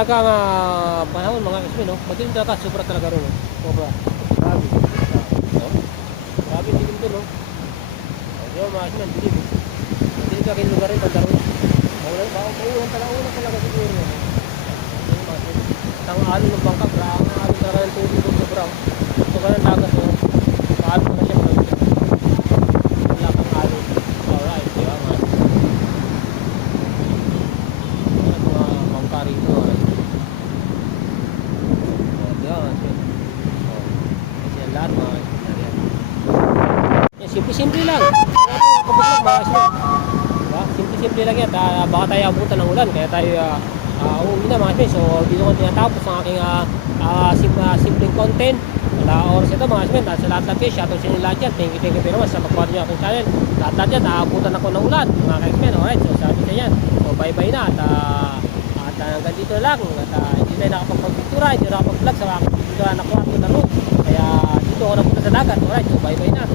talagang panahon mga kasmin, no? Madilim talaga, sobra talaga rin, no? Sobra. Grabe. No? Grabe dilim doon, no? Diba mga kasmin, dilim. Madilim ka kayong lugar rin, banda rin. Maulan talaga siguro, no? Ang alon ng bangka, ang alon talaga ng tubig doon sobra. Sobra ng dagat, no? Paano na siya mga kasmin? Wala kang alon. Alright, diba mga bangka rito, lahat mga yan, simple-simple lang. Kapag mga diba? Simple-simple lang yan. Baka tayo abutan ng ulan kaya tayo uuwi na mga guys. So dito ko tinatapos ang aking simpleng content. Wala oras ito mga guys. Sa lahat ng guys, shoutout sa inyo lahat yan. Thank you very much sa pagpapanood nyo aking channel. Lahat yan, naabutan ako ng ulan mga guys. Alright, so sabi sa yan. So bye bye na at hanggang dito lang. At hindi tayo nakapagpagpictura, hindi nakapag-vlog sa mga nakuha na room. Kaya dito ako napunta sa dagat. Alright, so bye bye na.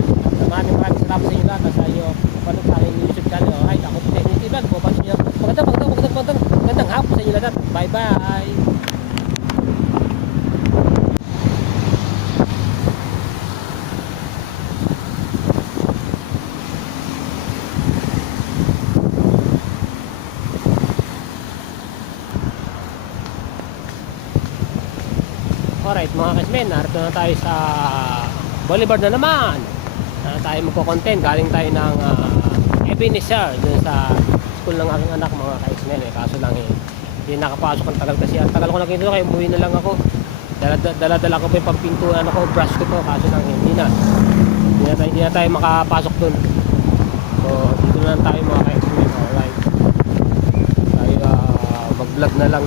Maraming salamat sa inyo lahat sa inyo panood sa aking YouTube channel. Alright, ako po sa inyo Steven. Bumabalik nyo. Magandang hapon sa inyo lahat. Bye bye. Alright mga kasmen, narito na tayo sa Boulevard na naman. Tayo magko-content. Galing tayo ng Ebenezer dun sa school ng aking anak mga kasmen. Kaso lang hindi nakapasok ang tagal kasi. Ang tagal ko na dito kaya umuwi na lang ako. Dala-dala ko pa yung pampintuan ako, brush ko to. Kaso lang hindi na tayo makapasok dun. So dito na lang tayo mga kasmen. Alright, tayo mag-vlog na lang.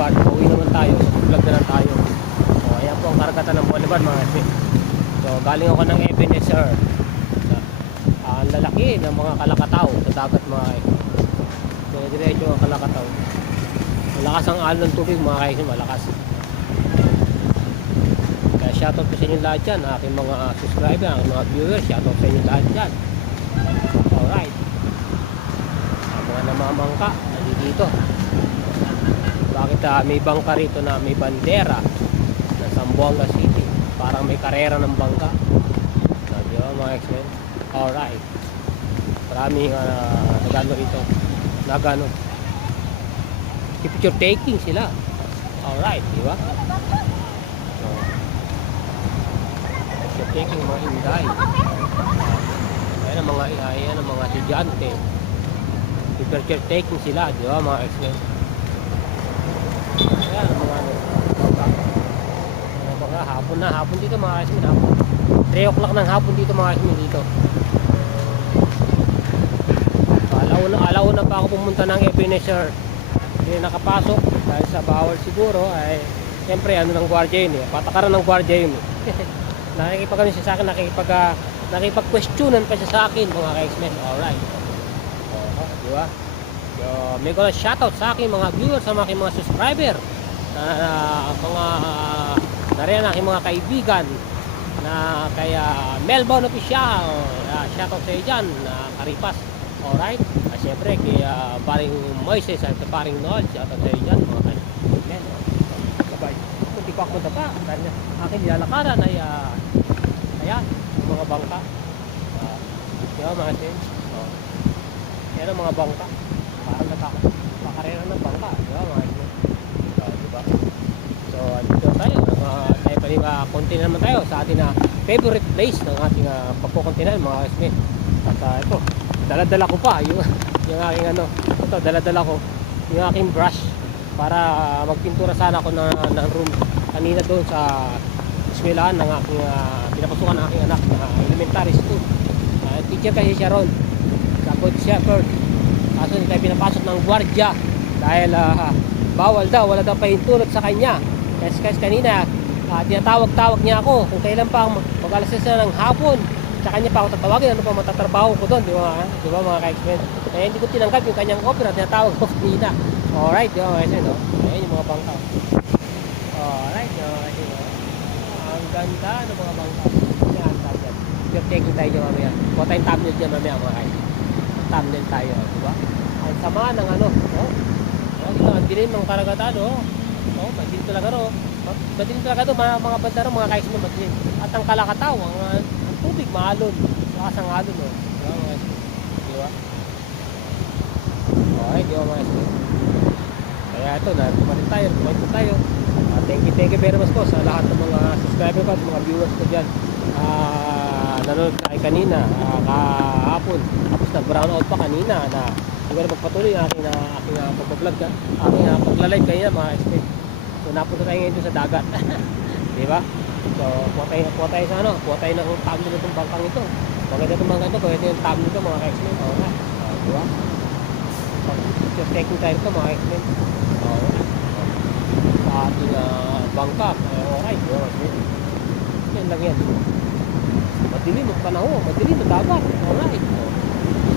Pauwi naman tayo, vlog na lang tayo. So ayan po ang karagatan ng Boulevard mga kasmi. So galing ako ng Ebenezer. Ang lalaki ng mga kalakataw sa dagat mga kasmi. So diretso ang kalakataw. Malakas ang alon ng tubig mga kasmi, malakas. Kaya shoutout po sa inyo lahat dyan, aking mga subscriber, aking mga viewers, shoutout sa inyo lahat dyan. Alright, ang mga namamangka nandito. Bakit may bangka rito na may bandera na Zamboanga City? Parang may karera ng bangka. Sabi ba mga ex-men? Alright, maraming nagano rito, nagano picture taking sila. Alright, di ba? So, picture taking mga Inday. Ayan ang mga estudyante. Picture taking sila, di ba mga ex-men? Ayan ang mga bangka. Hapon dito mga kasmin. 3 o'clock ng hapon dito mga kasmin dito. Alauna pa ako pumunta ng Ebenezer. Hindi nakapasok dahil sa bawal siguro ay siyempre ng gwardiya yun patakaran ng gwardiya yun nakikipag siya sa akin, nakipag-questionan pa siya sa akin mga kasmin. Alright, diba? So, may ko na shoutout sa aking mga viewers, sa aking mga subscriber, mga nariyan aking mga kaibigan na kaya Melbourne Official, shoutout sa iyo dyan, Karipas. Alright, siyempre kay paring Moises at paring Noel, shoutout sa iyo dyan mga kaibigan. Sabay, kunti pa ako pa dahil aking nilalakaran ay ayan, mga bangka. Diba mga sin? Yan ang mga bangka. Parang nakakarera ng bangka, di ba mga kasmi? Diba? So dito tayo konti naman tayo sa ating favorite place ng ating pagkukontinan mga kasmi. At ito, dala-dala ko pa yung aking ito, dala-dala ko yung aking brush para magpintura sana ako ng room kanina doon sa eskwelahan ng aking pinapasukan ng aking anak na elementary school. Teacher kasi siya ron sa Good Shepherd. Kaso hindi tayo pinapasok ng gwardiya dahil bawal daw, wala daw pahintulot sa kanya. Kasi kanina tinatawag-tawag niya ako kung kailan pa mag-alas 6 na ng hapon. Sa kanya pa ako tatawagin, ano pa matatrabaho ko doon, di ba mga ka-explain? Kaya hindi ko tinanggap yung kanyang offer na tinatawag ko kanina. Alright, di ba mga ka-explain, no? Ayan yung mga bangka. Alright, di ba mga ka-explain, no? Ang ganda ng mga bangka. Yan, Pure checking tayo dyan mamaya. Kuha tayong thumbnail dyan mamaya mga guys. Thumbnail tayo, di ba? Ang sama ng ano, no? Ang dilim ng karagatan, no? Oh, madilim talaga ro. Madilim talaga to, mga banda ro, mga guys mo madilim. At ang Kalakataw, ang tubig maalon. Lakas ang alon, no? Di ba mga guys? Di ba? Okay, di ba mga guys? Kaya ito, nagpalit tayo. Thank you very much po sa lahat ng mga subscriber ko at mga viewers ko dyan. Nanonood tayo kanina, kahapon. Tapos nag-brown out pa kanina na hindi ko na magpatuloy ang aking pag-vlog, aking pagla-live kanina mga expert. So napunta tayo ngayon sa dagat. Di ba? So kuha tayo sa ano, kuha tayo ng thumbnail nitong bangkang ito. Maganda itong bangkang ito, pwede yung thumbnail nito mga expert. Okay. Di ba? So taking tayo ito mga expert. Okay. Sa ating bangka. Okay. Yan lang yan. Madilim ang panahon, madilim ang dagat. Alright.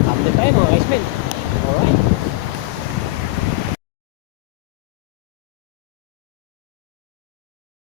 Thumbnail tayo mga expert. Alright.